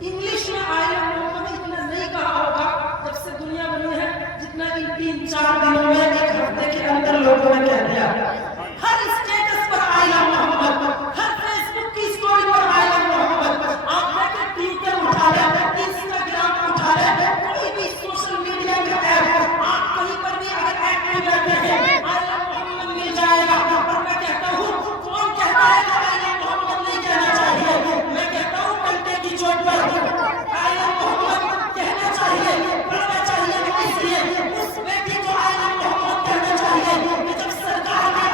English میں آئی لو محمد اتنا نہیں کہا ہوگا جب سے دنیا بنی ہے جتنا ان 3-4 دنوں میں ایک ہفتے کے اندر لوگوں نے کہہ دیا. ہر اسٹیٹس پر آئی لو محمد, ہر فیس بک کی اسٹوری پر آئی لو محمد. آپ دیکھیں ٹویٹر اٹھا لیں, انسٹاگرام اٹھا لیں, کوئی بھی سوشل میڈیا کا ایپ, آپ کہیں پر بھی اگر ایکٹیو رہتے ہیں آئی لو محمد مل جائے گا. اور میں کہتا ہوں کون کہتا ہے کہ آئی لو محمد نہیں کہنا چاہیے؟ میں کہتا ہوں کنٹے کی چوٹ پر آئی لو محمد کہنا چاہیے, پڑھنا چاہیے. اس لیے اس بیٹی کو آئی لو محمد کہنا چاہیے کہ جب سرکار نے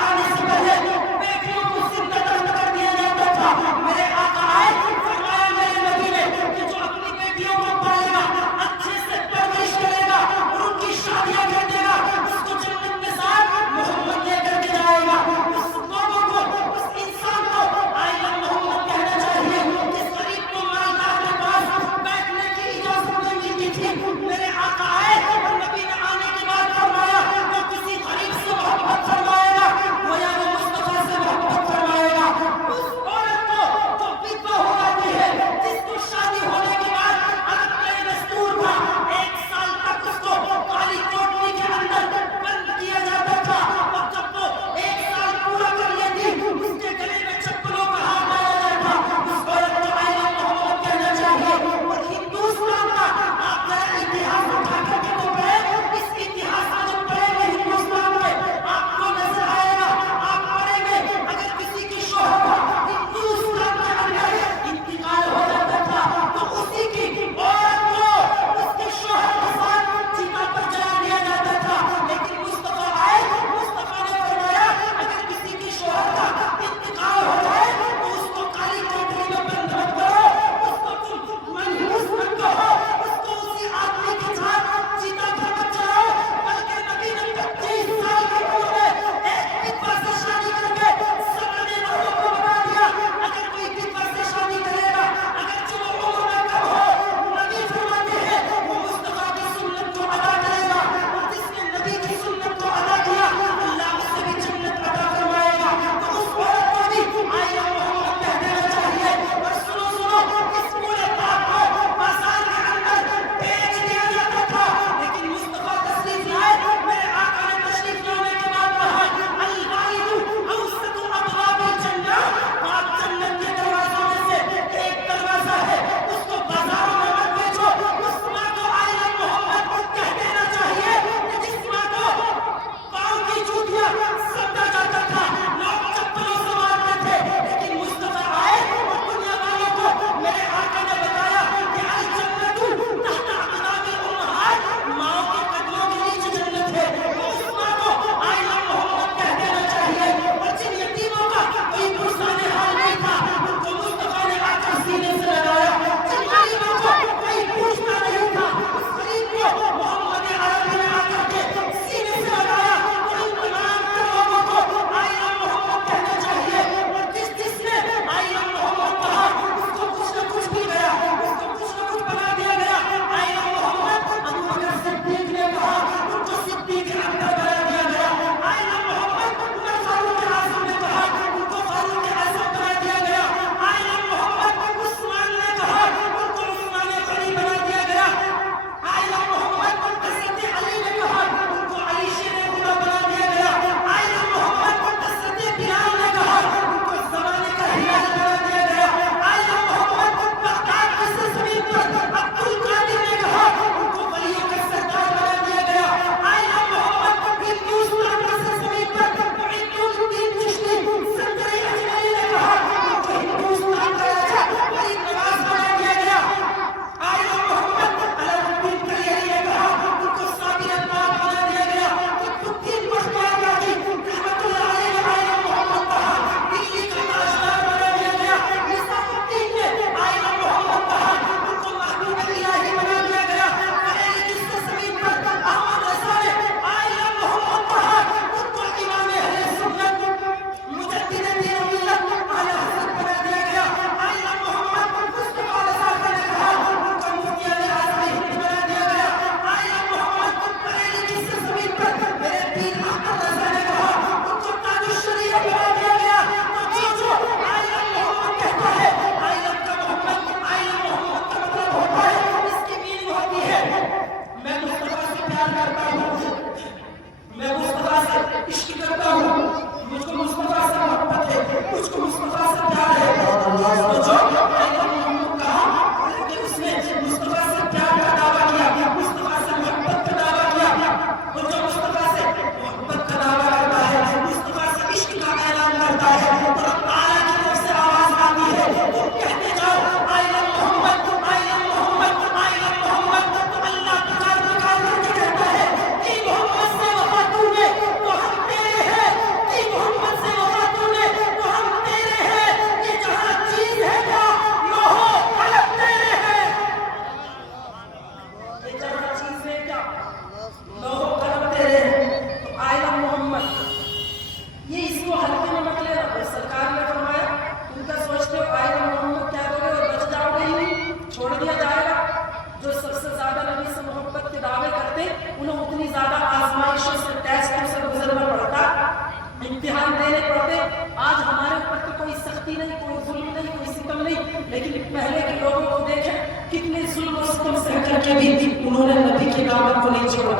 कुर्बानी देने पड़ते। आज हमारे ऊपर तो कोई सख्ती नहीं, कोई जुल्म नहीं, कोई सितम नहीं, लेकिन पहले के लोगों को देखें कितने जुल्म और सितम सह करके भी उन्होंने नबी के दामन को नहीं छोड़ा।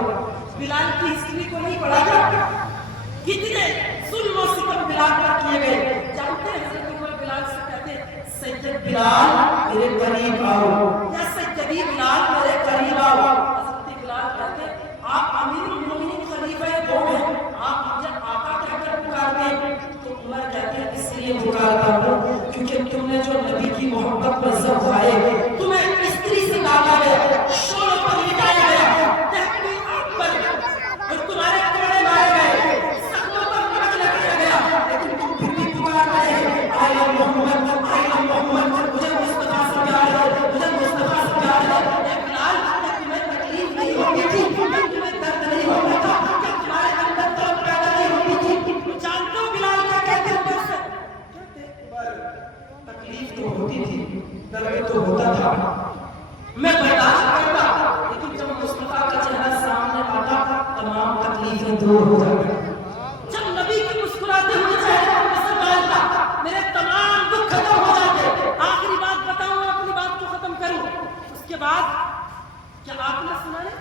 बिलाल की हिस्ट्री को नहीं पढ़ा था, कितने जुल्म और सितम बिलाल पर किए गए। जानते हैं हज़रत उमर बिलाल से कहते सैयद बिलाल मेरे करीब आओ, या सैयदी बिलाल मेरे करीब आओ। हज़रत बिलाल कहते आप अमीरुल मोमिनीन खलीफा दो हैं, आप मुझे आका कहकर पुकारते हैं। तो उमर कहते हैं इसलिए पुकारता हूँ क्योंकि तुमने जो नबी की मोहब्बत पर जब खाए, तुम्हें स्त्री से दागा गया, शोलों पर लिटाया गया, तहकीर आग पर, और तुम्हारे कोड़े मारे गए, सख्तों पर नमक लगाया गया, लेकिन तुम फिर भी पुकार रहे हैं आया मोहम्मद, मुझे मुस्तफा से प्यार है, मुझे मुस्तफा से प्यार है। ए बिलाल, क्या तुम्हें तकलीफ नहीं होती थी? क्या तुम्हें दर्द नहीं होता था? क्या तुम्हारे अंदर तड़प पैदा नहीं होती थी? जानते हो बिलाल क्या कहते हैं उमर से? तकलीफ तो होती थी, दर्द तो होता था, मैं बर्दाश्त करता, लेकिन जब मुस्तफा का चेहरा सामने आता तमाम तकलीफें दूर हो जाती। जब नबी के मुस्कुराते हुए चेहरे पर नजर डालता मेरे तमाम दुख खत्म हो जाते। आखिरी बात बताऊं, अपनी बात को खत्म करूं, उसके बाद क्या आपने सुना है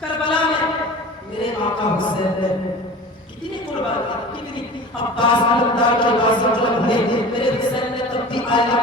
करबला में मेरे आका हुसैन ने कितनी कुर्बानी, कितनी अब्बास अलमदार के बाद मतलब है मेरे हुसैन ने तब भी आया